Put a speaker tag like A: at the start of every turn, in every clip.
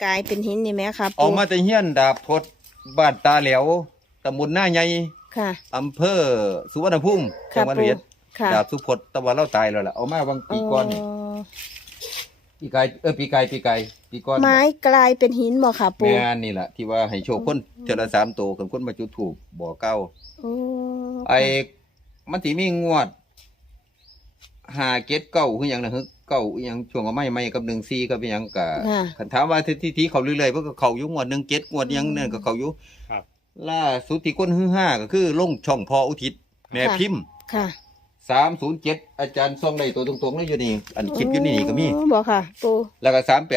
A: กลายเป็นหินนี่ไหมคะ
B: เอา
A: ปู่
B: มาแต่เฮียนดาบพดบ้านตาแหลวตำบลหน้าใหญ่
A: ค่ะ
B: อำเภอสุวรรณภูมิจั
A: ค่ะ
B: งหวัด
A: ปู่
B: ร้อยเอ็ด
A: ค่ะ
B: ดาบสุพจน์ตะวันเราตายแล้วล่ะเอามาบางปีก่อนนี่ปีกายปีก่อน
A: ไม้กลายเป็นหินบ่ค่ะปู่
B: แม่นนี่แหละที่ว่าให้โชคคนเทอละ3ตัวคนคนมาจุดถูกบ่เก้า
A: โอ้
B: ไอ้มันสิมีงวด5 7 9คือหยังนะฮึเก้าอีหยังช่วงเอาไม้กับ1 4กับอีหยังก็
A: ค่ะ
B: คันถามว่าที่เขาเรื่อยๆเพิ่นก็เข้าอยู่งวด1 7งวดหยังนั่นก็เข้าอยู่
C: ครับ
B: ล่าสุดที่คนฮือฮาก็คือลงช่องพออุทิศแม่พิมพ์
A: ค่ะ
B: 307อาจารย์ส่งได้ตัวตรงๆเลยอยู่นี่อันคลิปอยู่นี่ก็มี
A: โอ้บ่ค่ะปู่
B: แล้วก็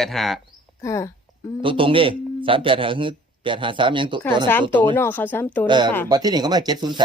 B: 385
A: ค่ะอืม
B: ตรงๆดิ385คือ853หยังตัว
A: ค่ะ
B: นั้น
A: สาม
B: ต
A: ตั
B: ร
A: ว
B: งๆ
A: เนาะเขา3ตัว
B: เอ
A: แล้ว
B: อ
A: ค่ะ
B: บัดที่นี่ก็มา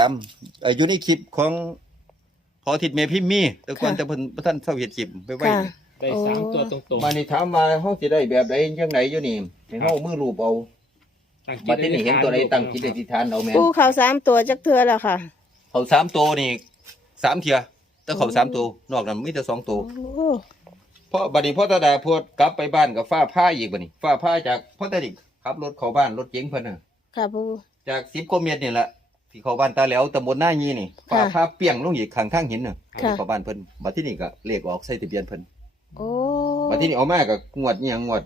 B: 703อยู่ในคลิปของพออุทิศแม่พิมพ์มีแต่ก่อน
A: ค่ะ
B: แต่เพิ่นบ่ทันเซาเฮ็ดคลิปไปไว้
A: ค่ะ
C: ได้สามตัวตรง
B: มานี่ถามว่าเฮาสิได้แบบใดจังไดอยู่นี่ให้เฮามือรูปเอา
C: ๆตั้งจิ
B: บั
C: ต
B: ดที่นี่เห็นตัวใดตั้งจิตอธิษฐานเอาแม่น
A: ปู่เขา3ตัวจักเทื่อแล้วค่ะ
B: เขา3ตัวนี่3เที่ยแต่เขา3ตัวนอกนั้นมีแต่2ตัว
A: โอ้
B: เพราะบัดนี้พ่อตาดาพวดกลับไปบ้านกับฟ้าผ้าอีกบัดนี้ฟ้าผ้าจากพ่อตาดิขับรถเข้าบ้านรถเก๋งเพิ่นน่ะ
A: ค่ะปู่
B: จาก10กว่าเมตรนี่แหละที่เข้าบ้านตาแหล้วตำบลหน้ายีนี่ฟ้า
A: ค่ะ
B: ผ้าเปี้ยงลงอีกข้างทางหินน่ะ
A: ค่ะ
B: เข้าบ้านเพิ่นบัดที่นี่ก็เลขออกใส่ทะเบียนเพิ่น
A: โอ้
B: บัดที่นี่เอามาก็งวดอีหยังงวด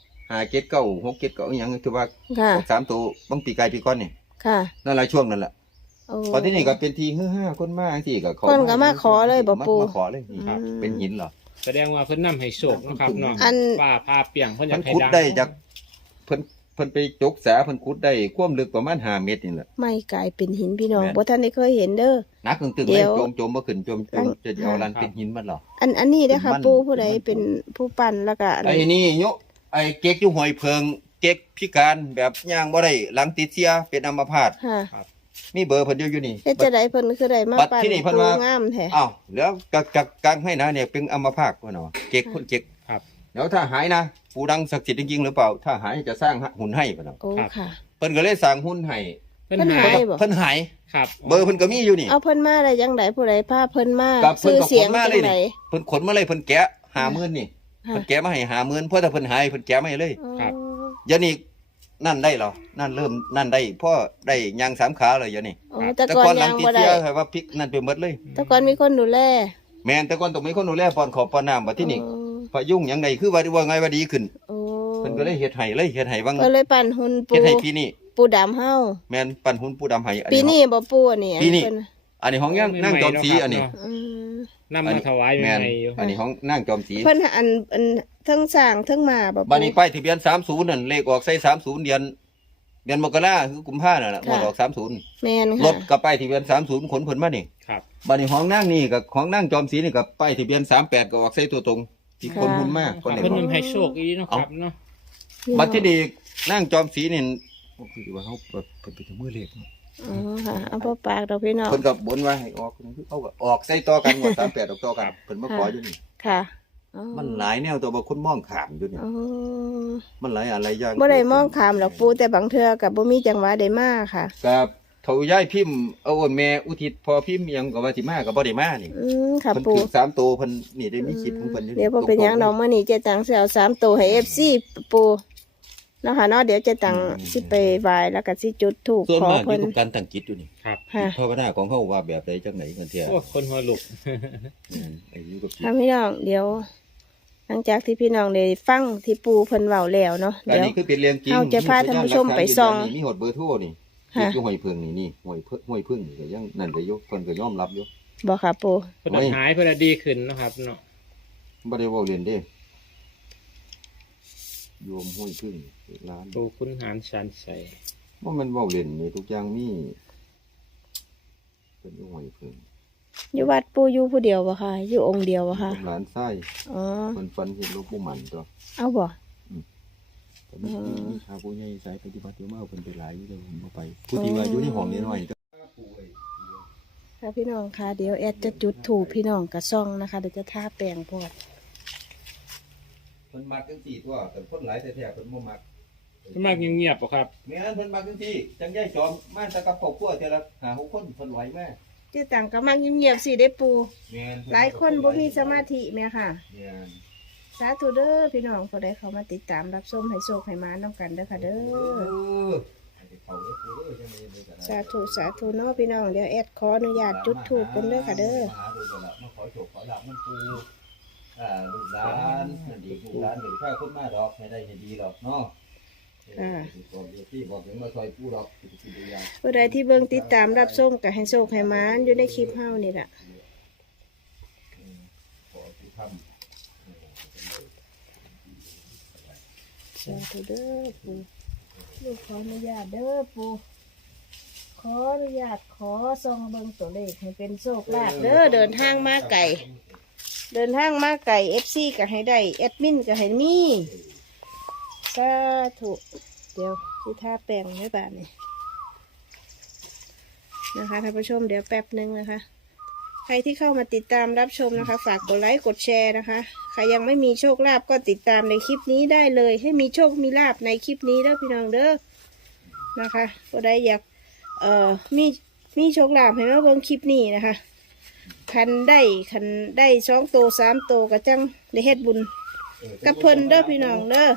B: 5 7 9 6 7 9อีหยังคือว่า
A: ค่ะ
B: ออก3ตัวบางปีกายปีก่อนนี่
A: ค่ะ
B: นั่นล่ะช่วงนั้นแหละ
A: โอ้
B: บัดที่นี่ก็เป็นทีฮือฮาคนมาจังซี่ก็เขา
A: คนก็มาขอเลยบ่ปู่
B: มาขอเลยนี่
A: อืม
B: เป็นหินเหรอ
C: แสดงว่าเพิ่นนำให้โชคนะครับเนาะ
A: อัน
C: ป้าพาเปียงเพิ่นอยา
B: มั
C: ก
B: น
C: ให้
B: ขุด
C: ดัง
B: ได้จากเพิ่นไปจกสาเพิ่นขุดได้ความลึกประมาณ5 เมตรนี่แหละ
A: ไม่กลายเป็นหินพี่น้อง
B: แม่น
A: บ่ท่านได้เคยเห็นเด้อ
B: หนักตึงๆ
A: เดี๋
B: เลย
A: ยว
B: โจมบ่ขึ้นโจม
A: อัน
B: จะเอาลันเป็นหินมันเหรอ
A: อันนี้เด้อค่ะ
B: เป็นมัน
A: ปู่ผู้ใดเป็นผู้ปั้นแล้วก็อะไร
B: ไอ้นี่โยไอ้เก๊กอยู่ห้วยเพิงเก๊กพิการแบบย่างบ่ได้หลังติดเสียเป็นอัมพาต
A: ค่ะ
B: มีเบอร์เพิ่นอยู่นี่
A: เฮ็ดจะได้เพิ่นคือได้มา
B: บัด
A: ปั้น
B: ที่นี่เพิ่น
A: ปู
B: ว่า
A: งามแท้
B: อ้าวแล้วกางให้นะเนี่ยเป็นอัมพาตว่าเนาะเก๊กคนเก๊ก
C: ครับ
B: แล้วถ้าหายนะปู่ดังศักดิ์สิทธิ์จริงๆหรือเปล่าถ้าหายจะสร้างหุ่นให้ว่าเนาะ
A: โอ้
C: ครับ
A: ค่ะ
B: เพิ่นก็เลยสร้างหุ่นให้
C: เพิ่น
A: เพิ่น
C: หา
A: หาย ย บ่
B: เพิ่นหาย
C: ครับ
B: เบอร์เพิ่นก็มีอยู่นี่
A: เอาเพิ่นมาได้จังไดผู้ใดพาเพิ่นมา
B: กับเพิ่น
A: ชื่อ
B: ก็
A: เสียง
B: ขนมา
A: จั
B: เลย
A: งได
B: นี่ เพิ่นขนมาเลยเพิ่นแกะ50,000นี่
A: ค่ะ
B: เพิ่นแกะมาให้50,000เพราะถ้าเพิ่นหายเพิ่นแกะมาให้เลย
A: อ๋อ
B: เดี๋ยวนี้นั่นได้เหรอนั่นเริ่มนั่นได้เพราะได้ยาง3 ขาเลยเดี๋ยวนี้
A: อ๋อแต่ก่อน
B: หลั
A: ยัง
B: ติด
A: บ่ได้
B: เสียให้ว่าพลิกนั่นไปหมดเลย
A: แต่ก่อนมีคนดูแล
B: แม่นแต่ก่อนต้องมีคนดูแลป้อนข้าวป้อนน้ำบัดที่นี่
A: โอ้
B: พายุงหยังไดคือว่าไงว่าดีขึ้น
A: โอ้
B: เพิ่นก็เลยเฮ็ดให้เลยเฮ็ดให้วัง
A: ก็เลยปั้นหุ่นปู
B: เฮ็ดให้ปีนี้
A: ปูดำเฮา
B: แม่นปั่นหุ่นปูดำให้อั
A: ปีนี้บ่ปูอันนี้
B: ปีนี้
A: เพิ่
B: อันนี้ของนั่งจอมศรีอันนี้
A: อืม
C: นำมาถวาย
B: แม่น
C: ใหม่ๆอยู่
B: อันนี้ของนั่งจอมศรี
A: เพิ่นอันเทั้งสร้างเทั้งมาบ่
B: บัดนี้ป้ายทะเบียน30นั่นเลขออกใส่30เดือนมกราคือกุมภาพันธ์นั่นแหละงวดออก30
A: แม่น
B: ร
A: ค่ะ
B: ถกับป้ายทะเบียน30ขนเพิ่นมานี่
C: ครับ
B: บัดนี้ของนั่งนี่กับของนั่งจอมศรีนี่กับป้ายทะเบียน38ก็ออกใส่ตัวตรงที่คนหุ่นมาก
C: ค
B: คน
C: รับ
B: ไหน
C: เพิ่น
B: บอก
C: นำให้โชคอีเนาะครับเนาะ
B: บัดที่ดีนั่งจอมศรีนี่ก็คือว่าเขาเพิ่นไปถึงมือเลขเนาะ
A: อ๋อค่ะเอาบ่ปากดอกพี่น้อง
B: เพิ่นก็บ่นว่าให้ออกเขาก็ออกใส่ต่อกันงวด38ออกต่อกันเพิ่นมาขออยู่นี่
A: ค่ะอ๋อ
B: มันหลายแนวตัวบ่คนมองข้ามอยู่นี่
A: อ๋อ
B: มันหลายอะไรอย่าง
A: บ่ได้มองขามหรอกปูแต่บางเทื่อก็บ่มีจังหวะได้มาค่ะ
B: กับเฒ่าย้ายพิมพ์เอาโอนแม่อุทิศพอพิมพ์อิหยังก็ว่าสิมาก็บ่ได้มานี่
A: ค่ะ
B: เพิ่น
A: ปู
B: ถูก3ตัวเพิ่นนี่ได้มีคิดของเพิ่นอยู่นี่
A: เดี๋ยวบ่เป็นหยังดอกมื้อนี้เจ๊ตังสิเอา3ตัวให้ FC ปูเนาะค่ะเนาะเดี๋ยวเจ๊ตังสิไปไหว้แล้วก็สิจุดธูป
B: ส่วน
A: ขอ
B: มากอ
A: เพิ่น
B: ยู่กับการตั้งจิตอยู่นี่
C: ครับ
A: ค่ะ
B: ภาวนาของเฮาว่าแบบใดจังไหนกันเที่ย
C: โอ้คนหัวลุก
B: ไอ้อยู่กับจิต
A: ค่ะพี่น้องเดี๋ยว หลังจากที่พี่น้องได้ฟังที่ปูเพิ่นเว้าแล้วเนาะ
B: อัน
A: เดี๋ยว
B: นี้คือเป็นเรื่องจริง
A: เอาจะพาท่านผู้ชมไปส่อง
B: มีหดเบอร์โทรนี่
A: ค่ะ
B: อยู่ห้วยเพิ่งนี่ห้วยพึ่งนี่ก็ยังนั่นก็อยู่เพิ่นก็ยอมรับอยู่
A: บ่ค่ะปู
C: เพิ่นหายเพิ่นดีขึ้นเนาะครับเนาะ
B: บ่ได้เว้าเล่นเด้โยมห้วยพึ่งร้าน
C: ปูคุณหารชานชัย
B: บ่แม่นเว้าเล่นนี่ทุกอย่างมีเป็นอยู่ห้วยพึ่ง
A: อยู่วัดปูอยู่ผู้เดียวบ่ค่ะอยู่องค์เดียวบ่ค่ะ
B: หลานชาย
A: อ๋อ
B: เพิ่นฝันเห็นหลวงปู่หมันตัว
A: เอาบ่
B: แต่มีชาวผู้ใหญ่สายปฏิบัติอยู่มาเอาเพิ่นไปหลายอยู่แต่ผมบ่ไปผู้ที่ว่าอยู่ในห้องน้อยๆ
A: ค่ะพี่น้องค่ะเดี๋ยวแอดจะจุดถูปพี่น้องกระซ่องนะคะเดี๋ยวจะทาแป้งพอด
B: เพิ่นมักจังซี่ตัวแต่คนหลายแท้ๆเพิ่นบ่มัก
C: สมักเงียบๆบ่ครับ
B: แม่นเพิ่นมักจังซี่จังยายจอมมาแต่กับครอบครัวเท่าละ5-6คนเพิ่นไหวแม่
A: เจ๊ตังก็มักเงียบๆสิได้ปู
B: แม่น
A: หลายคนบ่มีสมาธิแม่ค่ะ
B: แม่น
A: สสาธุเด้อพี่น้องผู้ใดเขามาติดตามรับชมให้โชคให้มาน้ำกันเด้อค่ะเด้อสาธุสาธุเนาะพี่น้องเดี๋ยวแอดขออนุญาตจุดธูปกันเด้อค่ะเด้อ
B: มาขอโชคขอลาบมันปูลูกหลานนั่นดีลูกหลานเดี๋ยวข้าคนมาดอกให้ได้ให้ดีดอกเนาะบอกเดี๋ยวที่บอกถึงมาซอยปูดอกสิบอย่าง
A: ผู้ใดที่เบิ่งติดตามรับชมก็ให้โชคให้มาอยู่ในคลิปเฮานี่ล่ะ
B: ขอที่ทำ
A: สาธุเด้อปู่ลูกขออนุญาตเด้อปู่ขออนุญาตขอส่องเบิ่งตัวเลขให้เป็นโชคลาภเด้อเดินทางมาไกลเดินทางมาไกล FC ก็ให้ได้แอดมินก็ให้มีสาธุเดี๋ยวสิทาแป้งไว้บาดนี้นะคะท่านผู้ชมเดี๋ยวแป๊บหนึงนะคะ ใครที่เข้ามาติดตามรับชมนะคะ ฝากกดไลค์กดแชร์นะคะใครยังไม่มีโชคลาภก็ติดตามในคลิปนี้ได้เลย ให้มีโชคมีลาภในคลิปนี้เด้อพี่น้องเด้อนะคะก็ได้อยากมีโชคลาภให้มาเบิ่งคลิปนี้นะคะคันได้2 โต 3 โตก็จังได้เฮ็ดบุญกับเพิ่นเด้อพี่น้องเด้อ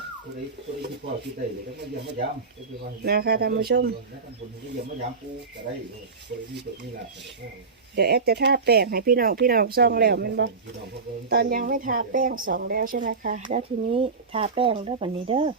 A: นะคะท่านผู้ชมเดี๋ยวแอดจะทาแป้งให้พี่น้องส่องแล้วแมันบอกตอนยังไม่ทาแป้งส่องแล้วใช่ไหมคะแล้วทีนี้ทาแป้งเด้อแบบนี้เด้อ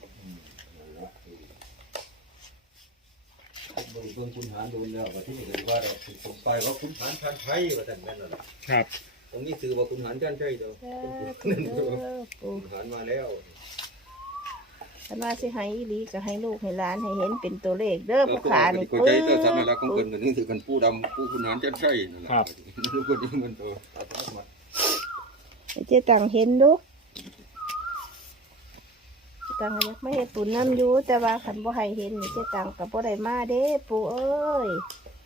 B: เบิ่งคุณหารโดนแล้วว่าที่นี่เลยว่าเราผมไปว่าคุณหารท่านไทยว่าแต่แม่นน่ะ
C: ครับ
B: ตรงนี้สื่อว่าคุณหารท่านไทยเด้อคุณหารมาแล้ว
A: ถ้ามาสิให้อีหลีก็ให้ลูกให้หลานให้เห็นเป็นตัวเลขเด้อผู้ขานี่
B: ก็ใจเด้อสำนักของเพิ่นก็นึกถึงกันผู้ดำผู้คุณหารท่านไทยนั่นแหละลูกก็ดีมันตัว
A: ให้เจ๊ตังเห็นดูเจ๊ตังก็อยากไม่เห็นปู่น้ำอยู่แต่ว่าขันบ่ให้เห็นนี่เจ๊ตังกับบ่ได้มาเด้ปู่เอ้ย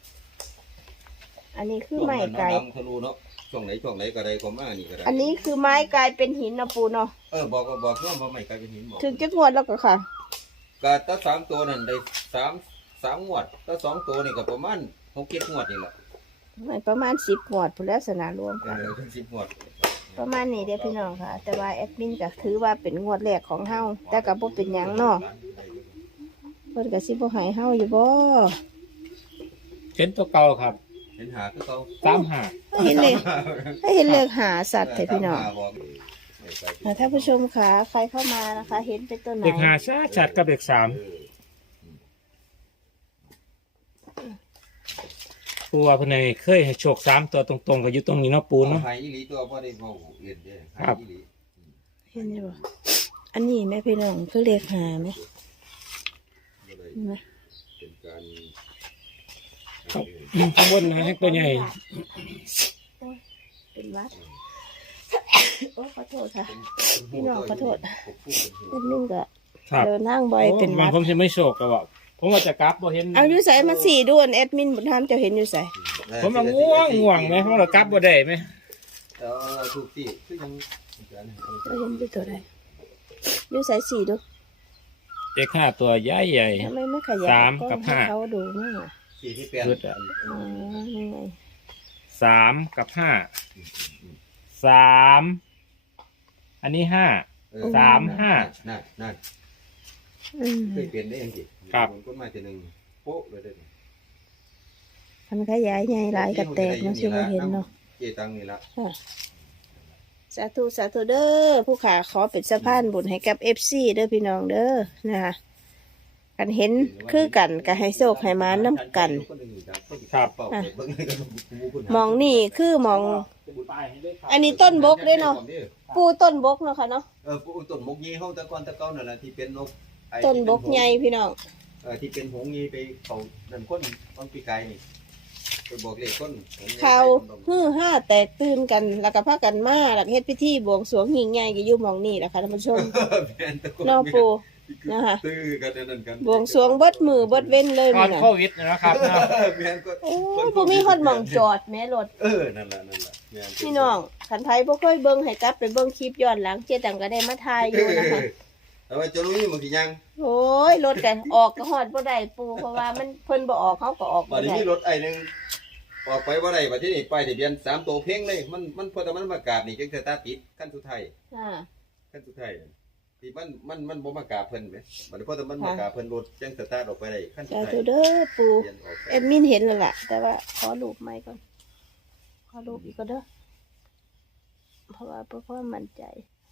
A: อันนี้คือไม้ไก่
B: ทะลุเนาะช่วงไหนก็ได้ก็มานี่ก็ได้
A: อันนี้คือไม้กลายเป็นหินนะปู่เนาะ
B: บอกน้องว่าไม่กลายเป็นหินบอก
A: ถึงจะงวดแล้วก็ค่ะ
B: ก็ถ้า3 ตัวนั่นได้3 งวดถ้า2 ตัวนี่ก็ประมาณ6-7 งวดนี่แหละ
A: ไม่ประมาณ10 งวดพุ่นแล้วสนารวมกัน
B: 10 งวด
A: ประมาณนี้เด้อพี่น้องค่ะ แต่ว่าแอดมินก็ถือว่าเป็นงวดแรกของเฮาแต่ก็บ่เป็นหยังเนาะเพิ่นก็สิบ่ให้เฮาอยู่บ่
C: เห็นตัวเก่าครับ
B: เห็นหาคือเขา
C: 35
A: เห็นเลยให้เห็นเลขหาสัตว์เถอะพี่น้องท่านผู้ชมค่ะใครเข้ามานะคะ เห็นเป็นตัวไหน
C: เด็ก5ชัดกับเด็ก3ปูว่าเพิ่นให้เคยให้โชค3 ตัวตรงๆก็อยู่ตรงนี้เนาะปูเนาะ
B: หายอีหลีตัวบ่ได้เว้าเล่นเด้
C: ครับ
B: อีหลี
A: เห็นอยู่บ่อันนี้แม่พี่น้องคือเลขหาไหม
B: บ่ได้
A: เห็นไหม
B: เป็นการ
C: ข้างบนนะให้ตัวใหญ่
A: โอ้ยเป็นวัดโอ้ขอโทษค่ะ พี่น้องขอโทษ แอดมินก็
C: ครับ
A: เดินนั่งบ่อยเป็น
C: มั
A: วัน ด
C: ผมจะไม่โชคก็บอกผมว่าจะกลับบ่เห็น
A: เอาอยู่ใส่มาสี่ด้วนแอดมินบุญธรรมเจะเห็นอยู่ใส่
C: ผมมาง่วงไหมเพราะเรากลับบ่ได้ไหม
B: ถูกที่คือยัง
A: เราเห็นอยู่ตัวใดอยู่ใส่สี่ดู
C: เด็ก5 ตัวใหญ่ใหญ่
A: ทำไมไม่ขยับ
C: สาม
A: กล้อง
C: กับ
A: ให้
C: ห้า
A: เขาดูมั่งอ่ะ
B: ที่ที่แปด
A: อ๋อนี่ไง
C: 3 กับ 5 3 อันนี้5 3 5
B: นั่น
A: อืม
B: เคยเปลี่ยนได้ยังสิ
C: ครับ
B: คนมาทีนึงโป๊ะเลยเด้อ
A: มันขยายใหญ่หลายกระแตกเนาะสิบ่เห็นเนาะ
B: เจตังนี่ละ
A: ค่ะสาธุสาธุเด้อผู้ขาขอเป็นสะพานบุญให้กับ FC เด้อพี่น้องเด้อนะคะกันเห็นคือกันก็ให้โชคให้มาน้ำกัน มองนี่คือมอง อันนี้ต้นบกเด้เนาะปูต้นบกเนาะค่ะเนาะ
B: ปูต้นบกยี่เฮาตะกอนตะเก้านั่นแหละที่เป็นนก
A: ต้นบกใหญ่พี่น้อง
B: ที่เป็นหงยี่ไปเขาดันคนต้นปีกายนี่ไปบอกเลขคน
A: เขาห้าแตกตื่นกันแล้วก็พากันมาแล้วก็เฮ็ดพิธีบวงสรวงยิ่งใหญ่ก็อยู่หมองนี่แหละค่ะท่านผู้ชมเนอปูนะคะ
B: ตื้อกันนั่นกัน
A: บวงสรวงเบิดมือเบิดเว้นเลย
C: ก่อ
A: นี่
C: น
A: นะ
C: โควิดนะครับเนาะ
A: โอ้ยบ่มีฮอดหม่องจอดแม่รถ
B: นั่นแหละ
A: พี่น้องคันไผบ่เคยเบิ่งให้กลับไปเบิ่งคลิปย้อนหลังเจ๊ตังก็ได้มาถ่ายอยู่นะคะ
B: แต่ว่าจะรู้นี่มันกี่ยัง
A: โอ้ยรถกันออกก็ฮอดบ่ได้ปูเพราะว่ามันเพิ่นบ่ออกเขาก็ออก
B: บั
A: บ่
B: ดนี้
A: ได้
B: มีรถไอ้นึงออกไปบ่ได้บัดที่นี่ป้ายทะเบียน3 ตัวเพ่งเลยมันพอแต่มันประกาศนี่จังสตาร์ทติดขั้นสุดท้าย
A: อ่า
B: ขั้นสุดท้ายที่มันบ่มากราบเพิ่นไหมบัดนี้พอแต่มันมากราบเพิ่นรถจังสตาร์ทออกไปได้ขั้นสุด
A: สา
B: ท้าย
A: ธุเด้อปู
B: เปลี่ยนออก
A: แอดมินเห็นแล้วล่ะ แต่ว่าขอรูปใหม่ก่อนขอรูปอีกก็เด้อเพราะว่ามั่นใจ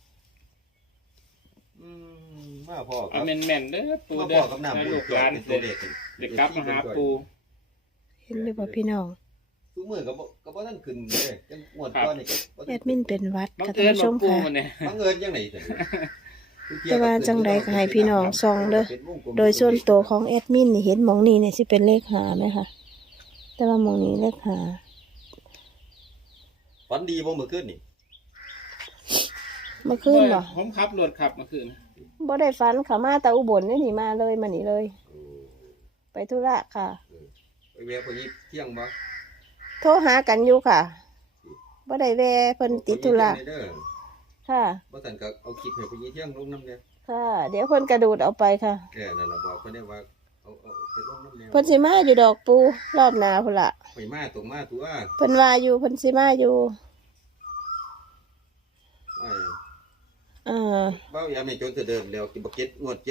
B: มาพ่อค
C: เอา
B: รับ
C: แม่นๆเด้อปู
B: มา
C: เด้
B: พ่
C: อ
B: อกับน้ำ
C: ให้
B: บุญ
C: ลูก
B: จ
C: ห
B: อด
C: ลาน
B: เป็นตัวเลข
C: เด็กกลับมาหาปู
A: เห็นเลยบ่พี่น้อง
B: ทุกมื้อก็บ่ทันขึ้นเลยจังงวดก่อนนี่ก็บ่
A: แอดมินเป็นหวัด
C: บัง
A: ค่ะ
C: เอิ
A: ท่าน
C: ญ
A: ผู้ช
C: มาม ปู
A: ค่ะ
C: มันเนี่ย
B: บังเอิญจังได๋ซั่น
A: แต่ว่าจังใดก็ให้พี่น้องส่องเด้อ โดยส่วนตัวของแอดมินนี่เห็นหมองนี้เนี่ยสิเป็นเลขหาไหมคะแต่ว่าหมองนี้เลขหา
B: ฝันดีบ่เมื่อคืนนี่
A: เมื่อคืนบ่
C: ผมขับรถขับเมื่อคืน
A: บ่ได้ฝันเขามาแต่อุบลนี่นี่มาเลยมานี่เลย ไปธุระค่ะ
B: ไปแวะพอนี้เที่ยงบ่
A: โทรหากันอยู่ค่ะบ่ได้แวะเพิ่นติดธุระค่ะ
B: บ่ทันก็เอาคลิปให้พอนี้เที่ยงลงน้ำเนี่ย
A: ค่ะ เดี๋ยวเพิ่นกระโดดเอาไปค่ะ
B: นั่นล่ะบอกเพิ่นได้ว่าเอาไปลงน้ำเนี่ย
A: เพิ่นสิมาอยู่ดอกปูรอบหน้าพุ่นล่ะ
B: ไปมาตรงมาตัว
A: เพิ่นว่าอยู่เพิ่นสิมาอยู่
B: ไอ้
A: เออ
B: เบ้าอย่าไม่จนจะเดิมแล้วกิบเก็ตงวด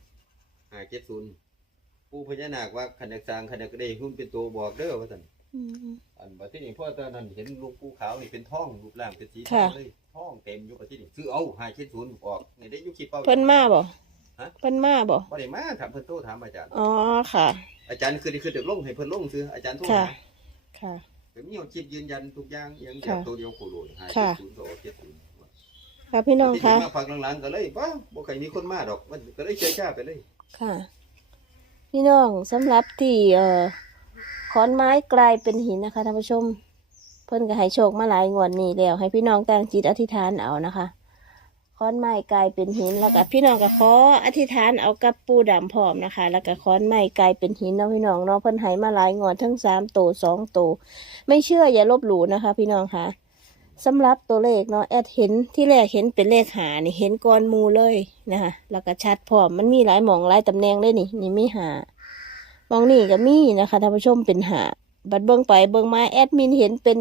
B: 70 ผู้พญานาคว่าคันอยากสร้างคันอยากได้หุ้นเป็นตัวบอกเด้อว่าซั่น
A: อืม
B: อันบัดที่นี่พ่อตอนนั้นเห็นลูกภูเขานี่เป็นทองรูปร่างเป็นสีท
A: ค่ะ
B: องเลยทองเต็มอยู่บัดที่นี่ซื้อเอา570ออกนี่ได้อยู่คลิปเป้า
A: เพิ่นมาบ่
B: ฮะ
A: เพิ่นมาบ่
B: บ่ได้มาครับเพิ่นโทรถามอาจารย์
A: อ๋อค่ะ
B: อาจารย์คือเดี๋ยวลงให้เพิ่นลงซื้ออาจารย์โทร
A: ค่ะ
B: หา
A: ค่ะ
B: เดี๋ยวนี้เอาคลิปยืนยันทุกอย่างอย่าง
A: ค่ะ
B: ตัวเดียวโคโล570
A: ค่ะ
B: ก็ออก70
A: ค่ะพี่น้อง
B: ที่
A: คะ
B: มาพักหลังๆก็เลยบ่เคยมีคนมาดอกมันก็เลยเฉยชาไปเลย
A: ค่ะ พี่น้องสำหรับที่ขอนไม้กลายเป็นหินนะคะท่านผู้ชม เพิ่นก็ให้โชคมาหลายงวดนี้แล้วให้พี่น้องตั้งจิตอธิษฐานเอานะคะขอนไม้กลายเป็นหินแล้วก็พี่น้องก็ขออธิษฐานเอากับปูดำพร้อมนะคะ แล้วก็ขอนไม้กลายเป็นหินเนาะพี่น้องเนาะเพิ่นให้มาหลายงวดทั้ง3 ตัว 2 ตัวไม่เชื่ออย่าลบหลู่นะคะ พี่น้องค่ะสำหรับตัวเลขเนาะแอดเห็นที่แรกเห็นเป็นเลขหานี่เห็นก้อนหมูเลยนะคะแล้วก็ชัดพร้อมมันมีหลายหม่องหลายตำแหน่งเลยนี่มีหามองนี่ก็มีนะคะท่านผู้ชมเป็นหาบัดเบิ่งไปเบิ่งมาแอดมินเห็นเป็น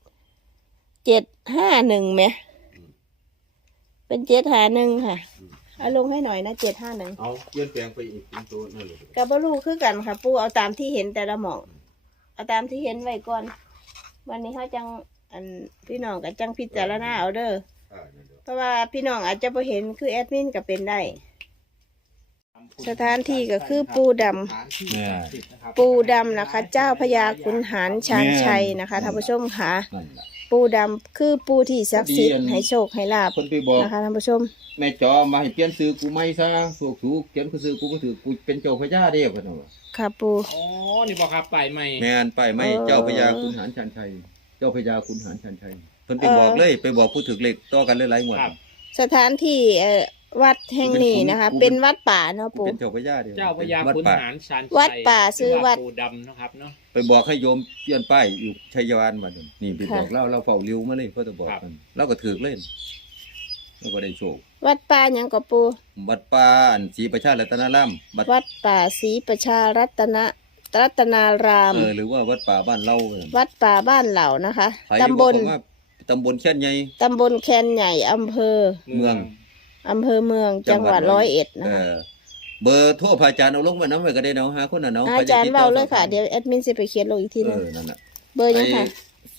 A: 751ไหมเป็น751ค่ะเอาลงให้หน่อยนะ751
B: เอาเปลี่ยนแปลงไปอีกเป็นตัวนั่นเลย
A: กับบรูคือกันค่ะ ปูเอาตามที่เห็นแต่ละหม่องเอาตามที่เห็นไว้ก่อน วันนี้เขาจังอันพี่น้องกับจังพิจารณาเอาเด้อ
B: นั่นเด้อ
A: เพราะว่าพี่น้องอาจจะพอเห็นคือแอดมินก็เป็นได้ สถานที่ก็คือปูดำ ปูดำนะคะ เจ้าพญาขุนหารชาญชัยนะคะท่านผู้ชมค่ะ
B: นั่นล่ะ
A: ปูดำคือปูที่ศักดิ์สิทธิ์ให้โชคให้ลาบ
B: คนไปบอก
A: นะคะท่านผู้ชม
B: แม่จอมาให้เปลี่ยนซื้อกูไม่ซะถูกเขียนกูซื้อกูก็ถือกูเป็นเจ้าพญาเด้อพ่นว่า
A: ค่ะปู
C: อ๋อนี่บอกครับไปใหม่
B: แม่นไปไม่เจ้าพญาขุนหารชันชัย เจ้าพญาขุนหารชันชัยเพิ่นไปบอกเลยไปบอกผู้ถือเลขต่อกันหลายๆงวด
C: ครับ
A: สถานที่วัดแห่งนี้นะคะ เป็นวัดป่าเนาะปู
B: เป็นเจ้าพญาเด้อ
C: เจ้าพญา
B: วัด
C: ขุน
B: ป่า
C: หารชาญชัย
A: วัดป่าซื้อวัด
C: หรืปูดำนะครับเนาะ
B: ไปบอกให้โยมเปลี่ยนป้ายอยู่ชัยวานมานั่นนี่ไปบอกเราเฝ้าริ้วมาเลยเพื่อจะบอกมันเราก็ถือเล่นเราก็ได้โชค
A: วัดป่าหยังกับปู
B: วัดป่าอันศรีประชารัตนารามวัด
A: วัดป่าศรีประชารัตนาราม
B: หรือว่าวัดป่าบ้านเรา
A: วัดป่าบ้านเหล่านะคะ
B: ไผ
A: ตำบล
B: อกว่าตำบลแค่นใหญ่
A: ตำบลแคนใหญ่อำเภอ
B: เมือง
A: เมืองจังหวัด101นะคะ
B: เบอร์โทรพระอาจารย์เอาลงไว้น้ำไว้ก็ได้เนาะหาคนน่ะเนาะ
A: อาจารย์เบาเลยค่ะ เดี๋ยวแอดมินจะไปเขียนลงอีกทีหนึง
B: นั่นน่ะ
A: เบอร์ยังค่ะ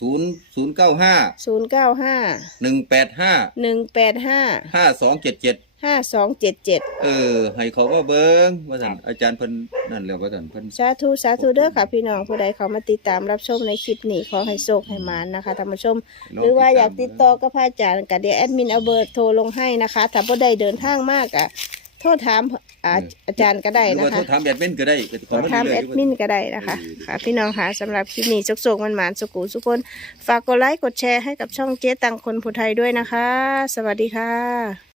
B: 095
A: 095
B: 185
A: 185
B: 5277
A: 5277
B: ให้เขาว่าเบิ่งว่าซั่นอาจารย์เพิ่นนั่นแล้วว่าซั่นเพิ่น
A: สาธุเด้อค่ะพี่น้องผู้ใดเขามาติดตามรับชมในคลิปนี้ขอให้โชคให้หมานนะคะท่านผู้ชม หรือว่าอยากติดต่อกับพระอาจารย์ก็เดี๋ยวแอดมินเอาเบอร์โทรลงให้นะคะถ้าบ่ได้เดินทางมากอ่ะโทษถามอาจารย์ก็ได้
B: หรือ
A: นะ
B: ว่าโท
A: คะ
B: รถามแอดมินก็ได้ก็
A: โทรถามแอดมินก็ได้นะคะค่ะพี่น้องค่ะสำหรับคลิปนี้โชคๆมันหมานๆสุขุสุขคนฝากกดไลค์กดแชร์ให้กับช่องเจ๊ตังคนผู้ไทยด้วยนะคะ สวัสดีค่ะ